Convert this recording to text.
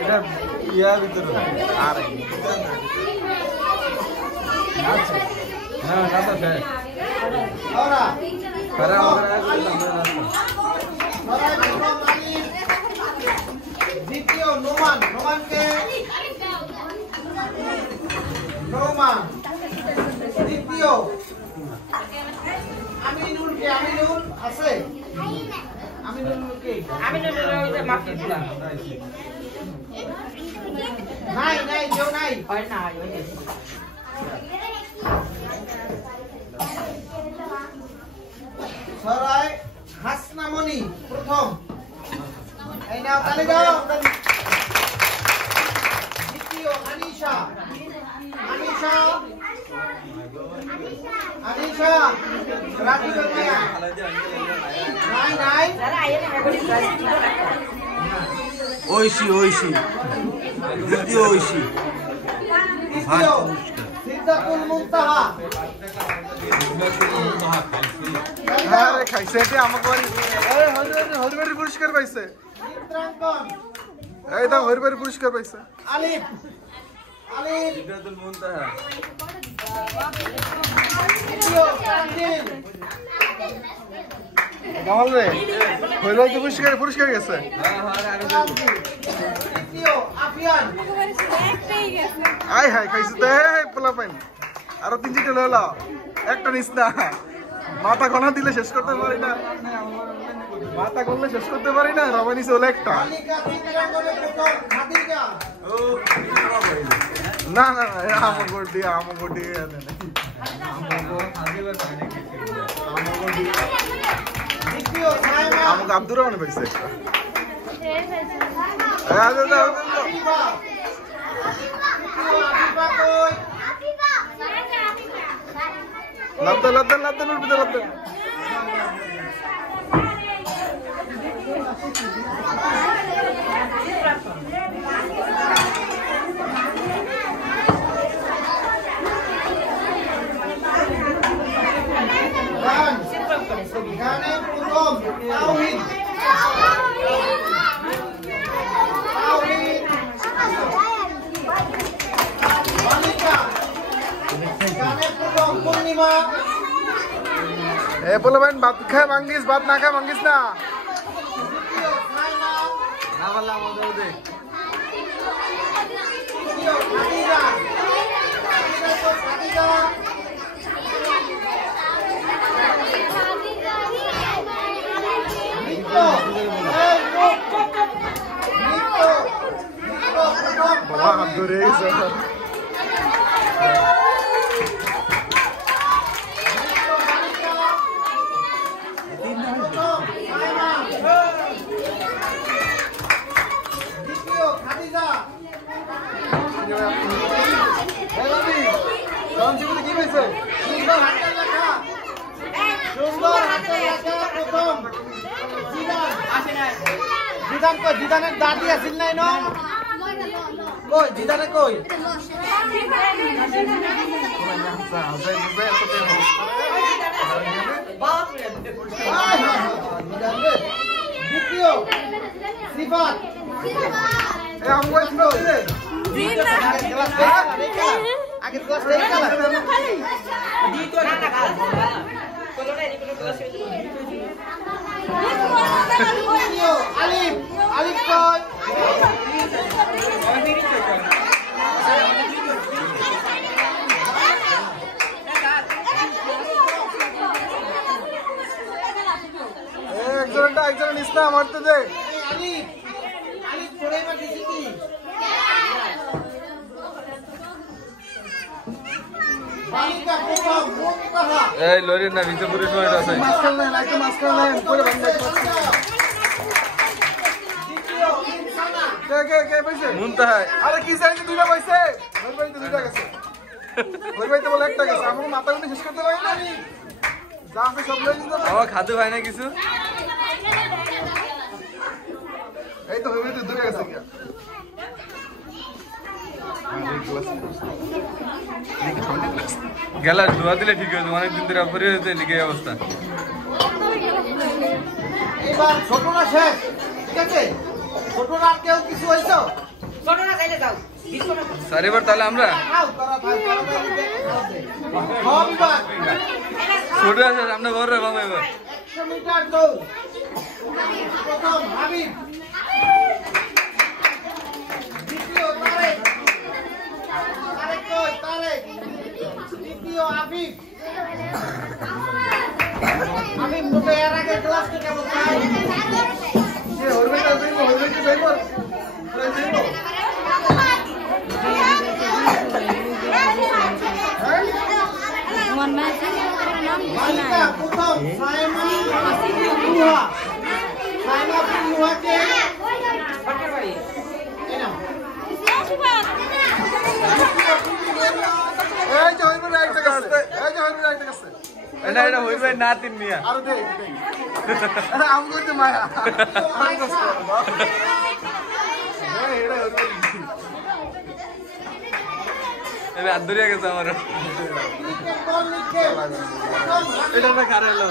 এটা ইয়ার ভিতরে আর হ্যাঁ কাটা দেয় ওরা para দ্বিতীয় নোমানকে দ্বিতীয় আমিনুল আছে আমিনুল মাফি দিলাম নাই কেউ নাই হয় না সরাই হাসনামণি প্রথম এই নাও তালি দাও দ্বিতীয় আনিশা রাধিকা মায়া নাই ঐশী দ্বিতীয় ঐশী তৃতীয় সিদ্ধাতুল মুনতাহা আরে খাইছে এটি আমাকে আরে হরিবাড়ি পুরস্কার পাইছে চিত্রাঙ্কন এই দাও হরিবাড়ি পুরস্কার পাইছে আলিফ সিদ্ধাতুল মুনতাহা দ্বিতীয় তানজিল কামাল রে হরিবাড়ি পুরস্কার গেছে দ্বিতীয় আফিয়ান আয় হাই খাইছে তো পোলা পাইন আরো 3 টা লইলা একটা নিস না মাথা কোনা দিলে শেষ করতে পারি না মাথা করলে শেষ করতে পারি না রবানি চলে একটা না না আমগো দিয়ে আমাকে আব্দুর রহমান পাইছে লাদ্দান উঠবে লাদ্দান গানে প্রথম তাওহীদ বালিকা গানে প্রথম পূর্ণিমা এ বলে ভাই ভাত খায় ভাঙ্গিস ভাত না খায় ভাঙ্গিস না দ্বিতীয় সাইনা না বললাম ওদের দ্বিতীয় খাদিজা বাবা হাত ধরে গেছে জিদানের দাদি আছিল নাই ন কই জিদানে কই দ্বিতীয় সিফাত আগে ক্লাস আলিফ কয় একজন নিস্তা মারতে দে আলিফ পড়ে মারতে কি বালিকা প্রথম মুনতাহা এই লরির না ভিতরে পুরো সময়টা আছে মাস্কাল নাই পরে ভাঙবে দ্বিতীয় ইনসানা কে পাইছে মুনতাহা আরে কি জানি দুইটা পাইছে ওই বাইতে দুইটা গেছে ওই বাইতে বলে একটা গেছে আমার মাথা গুলো শেষ করতে পারি না যা আছে সব লই দিতে আমার খাদ্য হয় না কিছু এই তো ওই বাইতে দুইটা গেছে কি গেলা ধোয়া দিলে ঠিক হয়েছে অনেকদিন ধরে পরে লিখে অবস্থা এবার ঘটনা শেষ ঠিক আছে ছোটরা আর কেউ কিছু হইছো ছোটরা যাইলে যাও স্যার এবার তাহলে আমরা খাও তারা ভাই সব বিভাগ ছোট আছে আমরা বড় রে বাবা এবার 100 মিটার দৌড় প্রথম হাবিব দ্বিতীয় তারেক তারেক কই তারেক তৃতীয় আবিব আবিব তোকে এর আগে ক্লাস কে কেমন চাই যে হইবে তো যাইব বালিকা প্রথম সাইমা রুহা সাইমা রুহাকে এই নাও এই যে হইবে না একটা কাছে এই যে হইবে না একটা কাছে এটা এটা হইবে না তিন মিয়া আর দে আরে আম কইতে মায়া এই এটা হইবে এবার আদরিয়া গেছে আমার ক্রিকেট বল লিখে প্রথম এটা আমরা খারাইলো